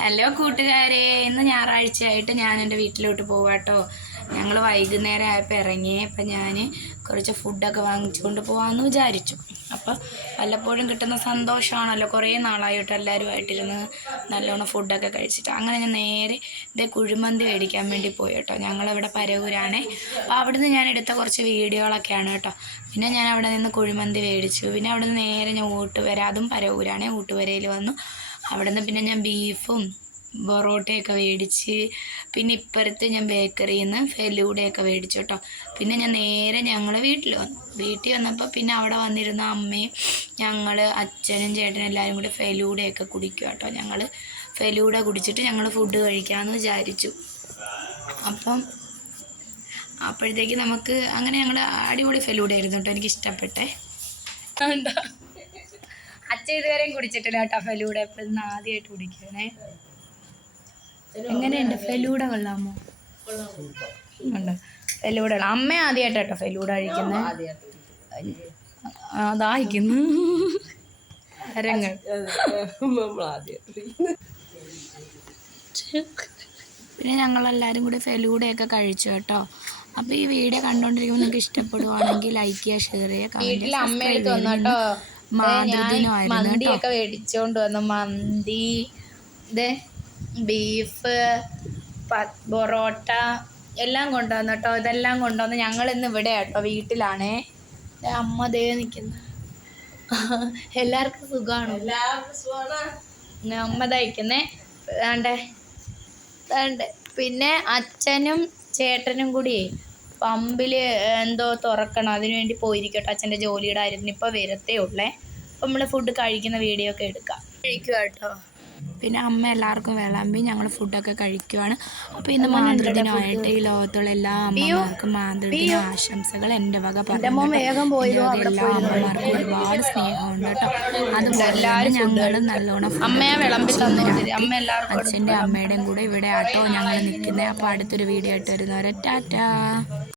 Hello കൂട്ടുകാരെ, ഇന്ന് ഞായറാഴ്ചയായിട്ട് ഞാൻ എൻ്റെ വീട്ടിലോട്ട് പോവാട്ടോ. ഞങ്ങൾ വൈകുന്നേരം ആയപ്പോൾ ഇറങ്ങി. അപ്പം ഞാൻ കുറച്ച് ഫുഡൊക്കെ വാങ്ങിച്ചുകൊണ്ട് പോകാമെന്ന് വിചാരിച്ചു. അപ്പോൾ വല്ലപ്പോഴും കിട്ടുന്ന സന്തോഷമാണല്ലോ, കുറേ നാളായിട്ട് എല്ലാവരുമായിട്ടിരുന്ന് നല്ലോണം ഫുഡൊക്കെ കഴിച്ചിട്ട്. അങ്ങനെ ഞാൻ നേരെ ഇതേ കുഴിമന്തി മേടിക്കാൻ വേണ്ടി പോയി കേട്ടോ. ഞങ്ങളിവിടെ പരവൂരാണേ. അപ്പോൾ അവിടുന്ന് ഞാൻ എടുത്ത കുറച്ച് വീഡിയോകളൊക്കെയാണ് കേട്ടോ. പിന്നെ ഞാൻ അവിടെ നിന്ന് കുഴിമന്തി മേടിച്ചു. പിന്നെ അവിടെ നിന്ന് നേരെ ഞാൻ ഊട്ടുവര, അതും പരവൂരാണേ, ഊട്ടുവരയിൽ വന്നു. അവിടെ നിന്ന് പിന്നെ ഞാൻ ബീഫും പൊറോട്ടയൊക്കെ മേടിച്ച്, പിന്നെ ഇപ്പുറത്ത് ഞാൻ ബേക്കറിയിൽ നിന്ന് ഫെലൂഡയൊക്കെ മേടിച്ചു കേട്ടോ. പിന്നെ ഞാൻ നേരെ ഞങ്ങളെ വീട്ടിൽ വന്നു. വീട്ടിൽ വന്നപ്പോൾ പിന്നെ അവിടെ വന്നിരുന്ന അമ്മയും ഞങ്ങൾ അച്ഛനും ചേട്ടനും എല്ലാവരും കൂടി ഫെലൂഡയൊക്കെ കുടിക്കുക കേട്ടോ. ഞങ്ങൾ ഫെലൂഡ കുടിച്ചിട്ട് ഞങ്ങൾ ഫുഡ് കഴിക്കാമെന്ന് വിചാരിച്ചു. അപ്പോഴത്തേക്ക് നമുക്ക് അങ്ങനെ ഞങ്ങൾ അടിപൊളി ഫെലൂഡ ആയിരുന്നു കേട്ടോ, എനിക്ക് ഇഷ്ടപ്പെട്ടെ. അച്ഛൻ ഇതുവരെയും കുടിച്ചിട്ടില്ല കേട്ടോ ഫെലൂഡ. എപ്പോഴും ആദ്യമായിട്ട് കുടിക്കണേ. എങ്ങനെയുണ്ട് ഫെലൂഡ? കൊള്ളാമോ? ഉണ്ട് ഫെലൂഡ. അമ്മ ആദ്യമായിട്ട് കേട്ടോ ഫെലൂഡ കഴിക്കുന്നത്. അതായിക്കുന്നു പിന്നെ ഞങ്ങളെല്ലാവരും കൂടി ഫെലൂഡയൊക്കെ കഴിച്ചു കേട്ടോ. അപ്പോൾ ഈ വീഡിയോ കണ്ടുകൊണ്ടിരിക്കുമ്പോൾ നിങ്ങൾക്ക് ഇഷ്ടപ്പെടുവാണെങ്കിൽ ലൈക്ക് ചെയ്യുക, ഷെയർ ചെയ്യുക. വീട്ടിൽ അമ്മയെടുത്ത് വന്നു കേട്ടോ. മന്തിയൊക്കെ മേടിച്ചോണ്ട് വന്നു. മന്തി, ഇത് ബീഫ്, പൊറോട്ട എല്ലാം കൊണ്ടുവന്നു കേട്ടോ. ഇതെല്ലാം കൊണ്ടുവന്ന് ഞങ്ങളിന്ന് ഇവിടെ കേട്ടോ, വീട്ടിലാണേ. അമ്മ ദേ നിൽക്കുന്നു. എല്ലാവർക്കും സുഖമാണോ? അമ്മ തയ്ക്കുന്നേ വേണ്ടേ. പിന്നെ അച്ഛനും ചേട്ടനും കൂടി പമ്പിൽ എന്തോ തുറക്കണം, അതിനു വേണ്ടി പോയിരിക്കട്ടെ. അച്ഛൻ്റെ ജോലിയുടെ കാര്യത്തിന് ഇപ്പോൾ വരത്തേ ഉള്ളേ. അപ്പം നമ്മൾ ഫുഡ് കഴിക്കുന്ന വീഡിയോ ഒക്കെ കഴിക്കുക കേട്ടോ. പിന്നെ അമ്മ എല്ലാവർക്കും വിളമ്പി ഞങ്ങൾ ഫുഡൊക്കെ കഴിക്കുവാണ്. അപ്പോൾ ഇന്ന് മാതൃദിനമായിട്ട് ഈ ലോകത്തുള്ള എല്ലാ അമ്മമാർക്കും മാതൃദിന ആശംസകൾ എൻ്റെ വക പറഞ്ഞു. എല്ലാ അമ്മമാർക്കും ഒരുപാട് സ്നേഹമുണ്ട് കേട്ടോ. അതുപോലെ ഞങ്ങൾ നല്ലോണം അച്ഛൻ്റെ അമ്മയുടെയും കൂടെ ഇവിടെ ആട്ടോ ഞങ്ങൾ നിൽക്കുന്നത്. അപ്പോൾ അടുത്തൊരു വീഡിയോ ആയിട്ട് വരുന്നവരെ ടാറ്റാ.